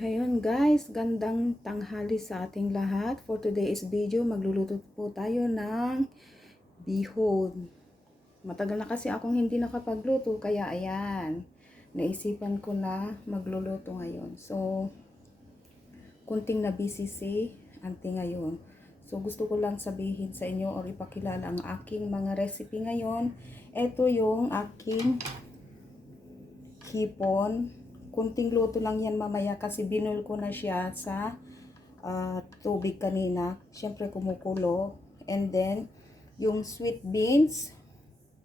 Ngayon guys, gandang tanghali sa ating lahat. For today's video, magluluto po tayo ng bihon. Matagal na kasi akong hindi nakapagluto, kaya ayan, naisipan ko na magluluto ngayon. So, kunting na busy si auntie ngayon. So, gusto ko lang sabihin sa inyo or ipakilala ang aking mga recipe ngayon. Ito yung aking hipon. Kunting luto lang yan mamaya kasi binuil ko na siya sa tubig kanina. Siyempre kumukulo. And then, yung sweet beans,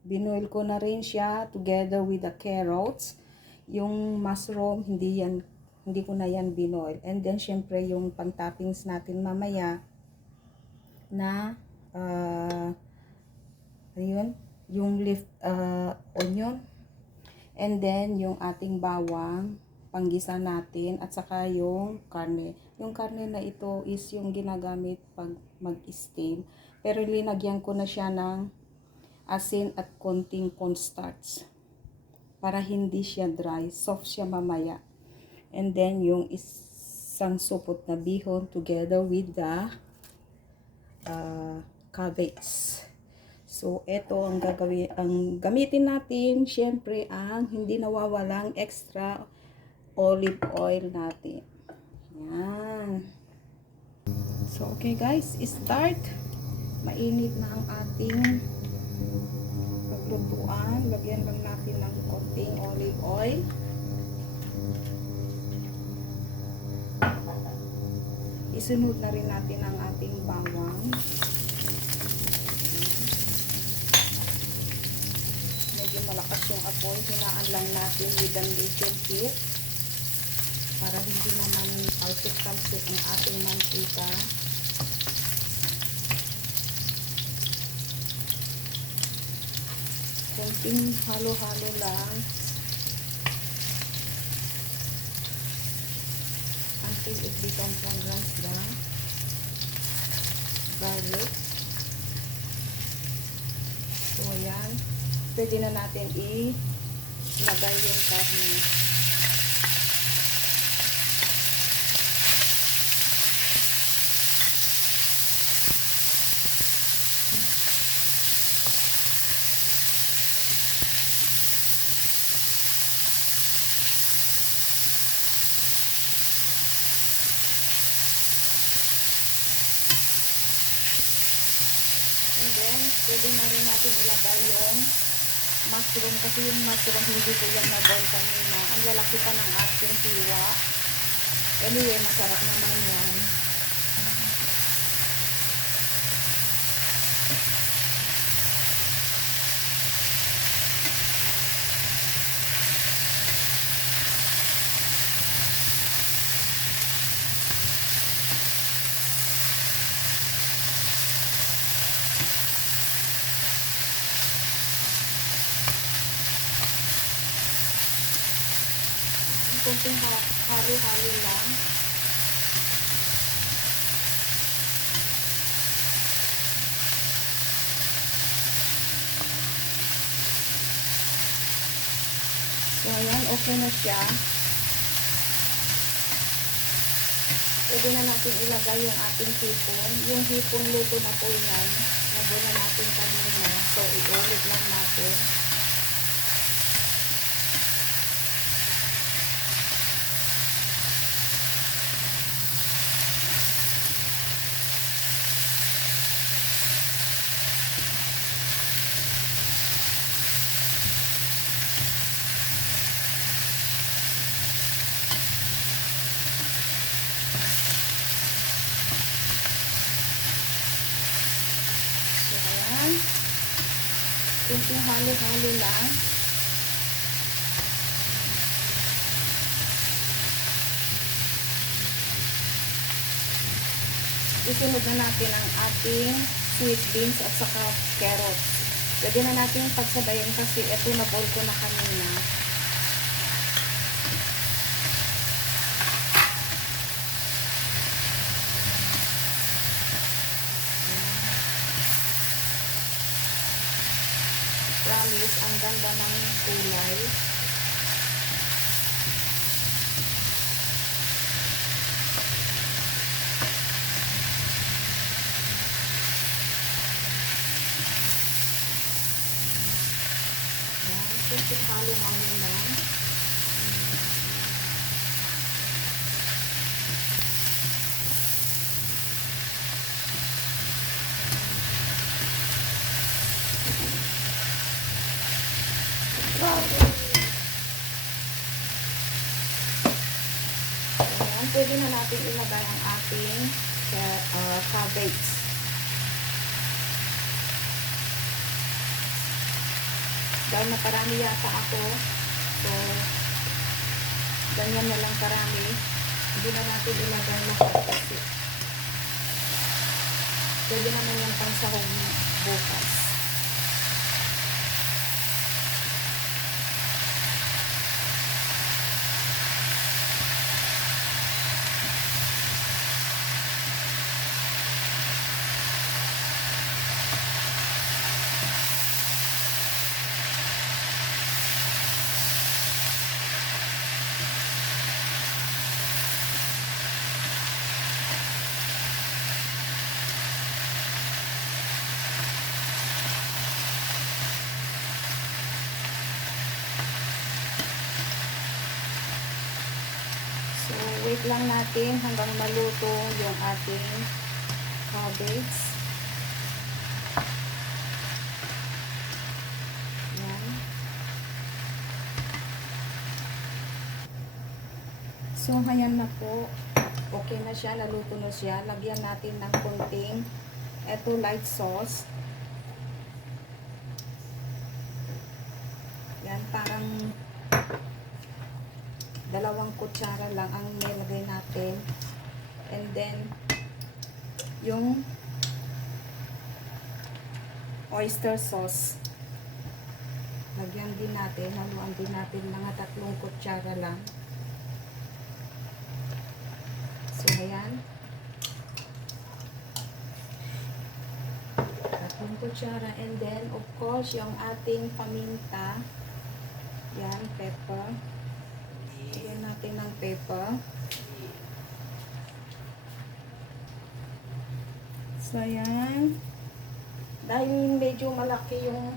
binuil ko na rin siya together with the carrots. Yung mushroom, hindi ko na yan binuil. And then, siyempre yung pang-toppings natin mamaya na ayun, yung onion. And then, yung ating bawang, panggisa natin, at saka yung karne. Yung karne na ito is yung ginagamit pag mag-steam. Pero linagyan ko na siya ng asin at konting cornstarch. Para hindi siya dry, soft siya mamaya. And then, yung isang supot na bihon together with the cabbage. So, ito ang gamitin natin, syempre, ang hindi nawawalang extra olive oil natin. Yan. So, okay guys, start. Mainit na ang ating paglutuan. Lagyan lang natin ng konting olive oil. Isunod na rin natin ang ating bawang. Malakas yung apoy, hinaan lang natin with ang medium heat para hindi naman talsik-talsik ang ating mantika. Kunting halo-halo lang until it becomes fragrance na garlic. So ayan, pwede na natin ilagay yung karne. And then, pwede na rin natin ilagay yung mushroom, kasi yung mushroom hindi ko yan na-boil kanina. Ang lalaki pa ng ating hiwa. Anyway, masarap naman yan. Kunting halo-halo lang. So, ayan, okay na siya. Pwede na natin ilagay yung ating hipon. Yung hipon luto na po yan. Nabuo na natin kanina. So, i-ulit lang natin. Kunting halo-halo lang. Isunod na natin ang ating sweet beans at saka carrots. Pwede na natin pagsabayin kasi ito na-boil ko na kanina. Promise, ang ganda ng kulay. Kunting halo-halo na lang. Ayan, pwede na natin ilagay ang ating cabbage. Dahil naparami yata ako, so ganyan na lang karami. Hindi na natin ilagay lahat kasi pwede naman yung pangsahog bukas. So, wait lang natin hanggang maluto yung ating cabbage. Yan. So, ayan na po. Okay na siya, naluto na siya. Lagyan natin ng konting light sauce. Yan, parang 2 kutsara lang ang nilagay natin. And then, yung oyster sauce. Lagyan din natin, haluan din natin mga 3 kutsara lang. So, ayan. 3 kutsara. And then, of course, yung ating paminta. Yan, pepper. Lagyan natin ng pepper. So, ayan. Dahil medyo malaki yung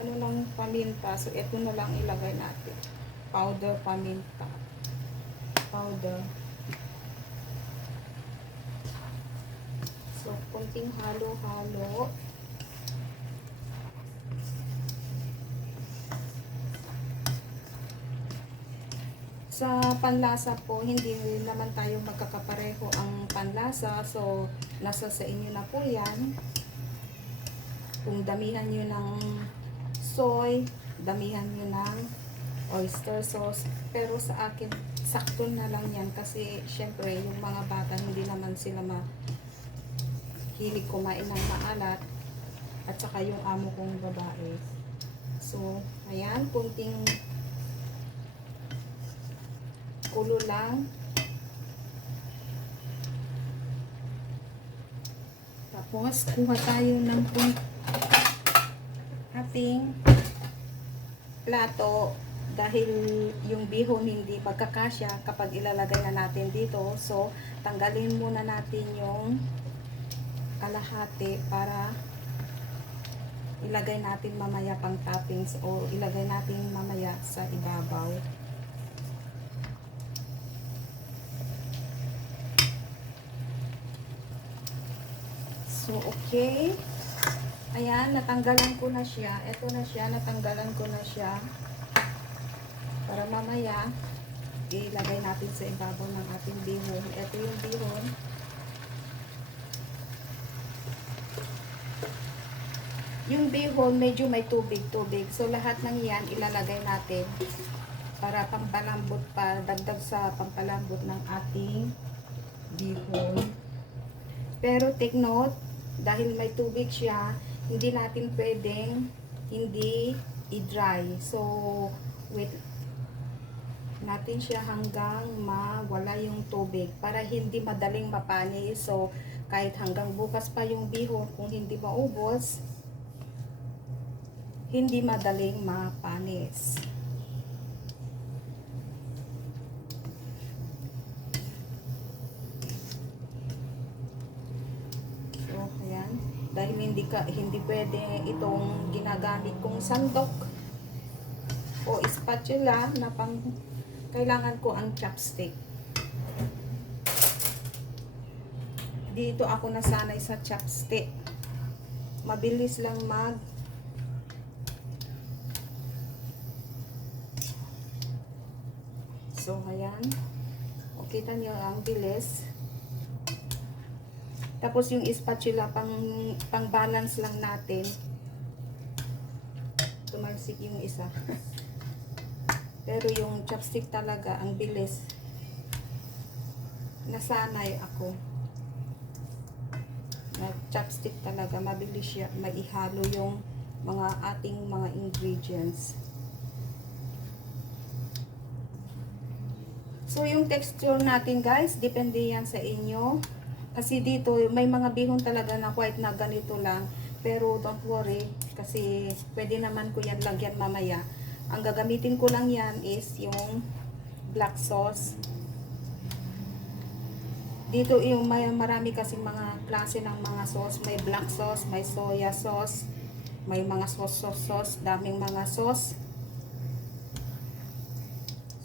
ng paminta, so ito na lang ilagay natin. Powder paminta. Powder. So, kunting halo-halo. Sa panlasa po, hindi naman tayo magkakapareho ang panlasa. So, nasa sa inyo na po yan. Kung damihan nyo ng soy, damihan nyo ng oyster sauce. Pero sa akin, sakto na lang yan. Kasi, syempre, yung mga bata, hindi naman sila hilig kumain ng maalat. At saka yung amo kong babae. So, ayan, kunting kulo lang. Tapos, kuha tayo ng ating plato dahil yung bihon hindi magkakasya kapag ilalagay na natin dito. So, tanggalin muna natin yung kalahati para ilagay natin mamaya pang toppings o ilagay natin mamaya sa ibabaw. So, okay. Ayan, natanggalan ko na siya. Ito na siya, natanggalan ko na siya. Para mamaya, ilagay natin sa ibabaw ng ating bihon. Ito yung bihon. Yung bihon, medyo may tubig-tubig. So, lahat ng yan, ilalagay natin para pampalambot pa, dagdag sa pampalambot ng ating bihon. Pero, take note, dahil may tubig siya, hindi natin pwedeng hindi i-dry. So, wait natin siya hanggang mawala yung tubig para hindi madaling mapanis. So, kahit hanggang bukas pa yung bihon, kung hindi maubos, hindi madaling mapanis. Dahil hindi hindi pwede itong ginagamit kong sandok o spatula na kailangan ko ang chopstick. Dito ako nasanay sa chopstick. Mabilis lang So, ayan. O, kita nyo ang bilis. Tapos yung spatula, pang balance lang natin. Tumalsik yung isa. Pero yung chopstick talaga, ang bilis. Nasanay ako. Chopstick talaga, mabilis siya maihalo yung ating mga ingredients. So, yung texture natin guys, depende yan sa inyo. Kasi dito, may mga bihon talaga na white na ganito lang. Pero don't worry, kasi pwede naman ko yan lagyan mamaya. Ang gagamitin ko lang yan is yung black sauce. Dito yung marami kasing mga klase ng mga sauce. May black sauce, may soya sauce, may mga sauce, daming mga sauce.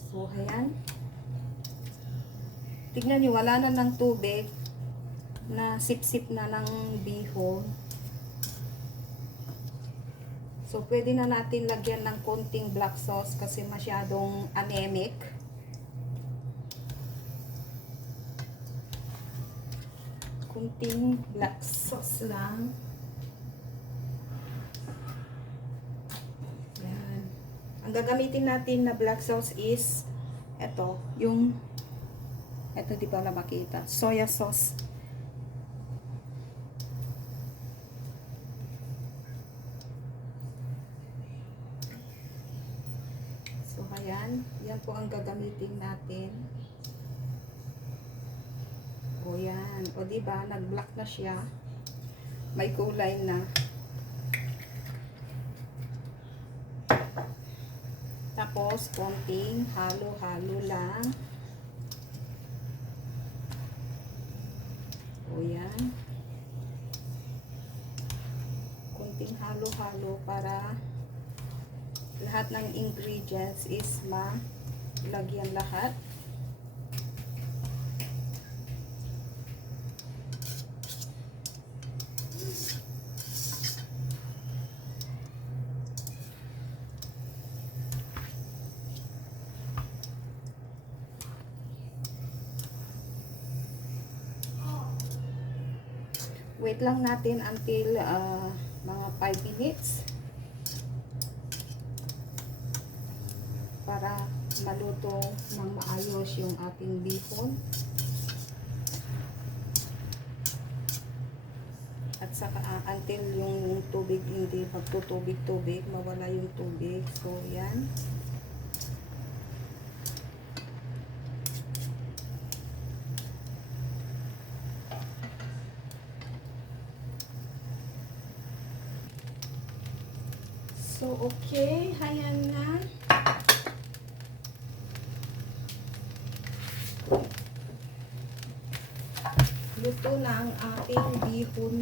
So, ayan. Tignan nyo, wala na ng tubig. Na sip-sip na ng bihon. So, pwede na natin lagyan ng konting black sauce kasi masyadong anemic. Kunting black sauce lang. Yan. Ang gagamitin natin na black sauce is ito, di pa wala makita. Soya sauce. So, ayan. Yan po ang gagamitin natin. O, yan. O, diba? Nag-black na siya. May kulay na. Tapos, konting halo-halo lang. O, yan. Konting halo-halo para lahat ng ingredients is malagyan lahat. Wait lang natin until mga 5 minutes para maluto ng maayos yung ating bihon. At saka until yung tubig hindi magtutubig-tubig, mawala yung tubig. So, yan. So, okay. Ayan na. Luto na ang ating bihon.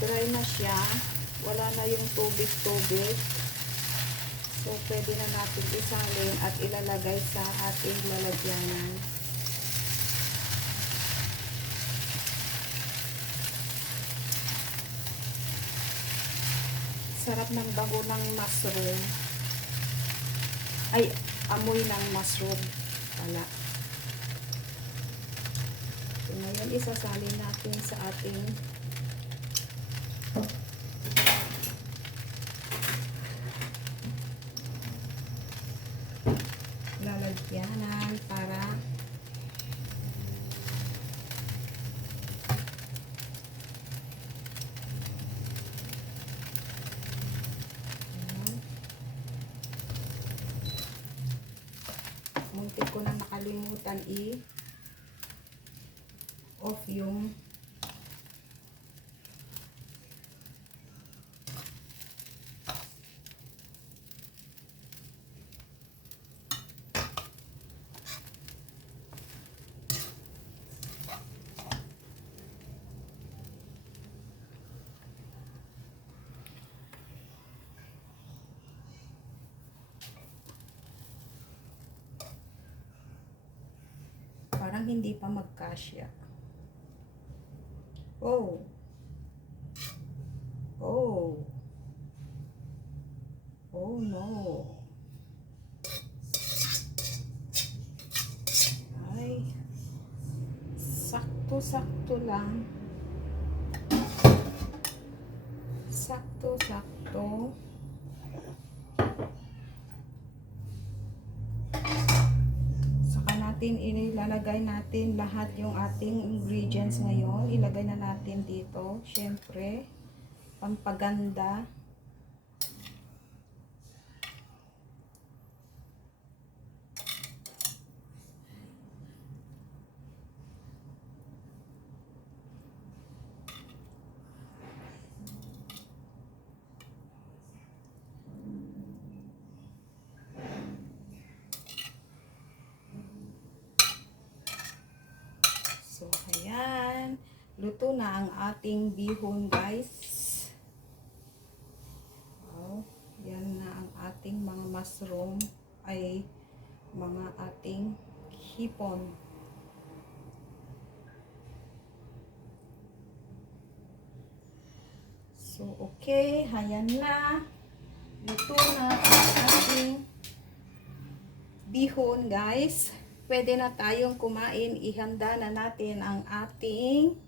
Dry na siya. Wala na yung tubig-tubig. So, pwede na natin isalin at ilalagay sa ating lalagyanan. Sarap ng bago ng mushroom. Ay, amoy ng mushroom. Wala. So, ngayon isasalin natin sa ating lalagyanan para muntik ko na nakalimutan off yung lang hindi pa magkasya. Oh. Oh. Oh no. Ay. Sakto-sakto lang. Sakto-sakto. Saka natin ilalagay natin lahat yung ating ingredients ngayon. Ilagay na natin dito. Syempre, pampaganda. So, ayan. Luto na ang ating bihon, guys. Oh, yan na ang ating mga mushroom. Ay, mga ating hipon. So, okay. Ayan na. Luto na ang ating bihon, guys. Pwede na tayong kumain. Ihanda na natin ang ating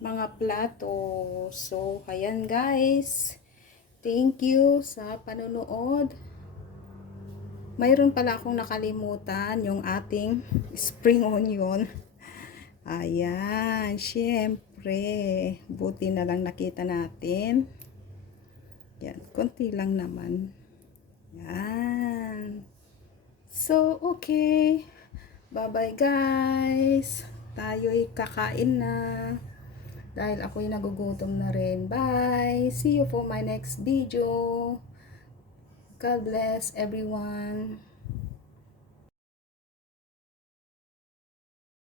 mga plato. So, ayan guys. Thank you sa panonood. Mayroon pala akong nakalimutan, yung ating spring onion. Ayan, syempre. Buti na lang nakita natin. Yan, konti lang naman. Yan. So, okay. Bye-bye guys. Tayo'y kakain na. Dahil ako'y nagugutom na rin. Bye. See you for my next video. God bless everyone.